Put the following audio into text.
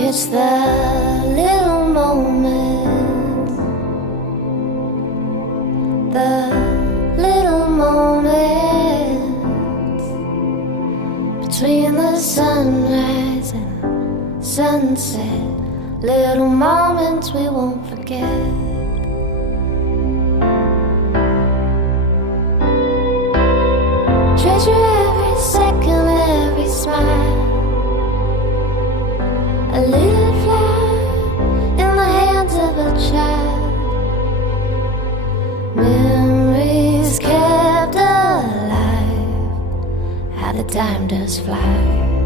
It's the little moments, the little moments between the sunrise and sunset, little moments we won't forget. Treasure every second, every smile, a little flower in the hands of a child, memories kept alive, how the time does fly.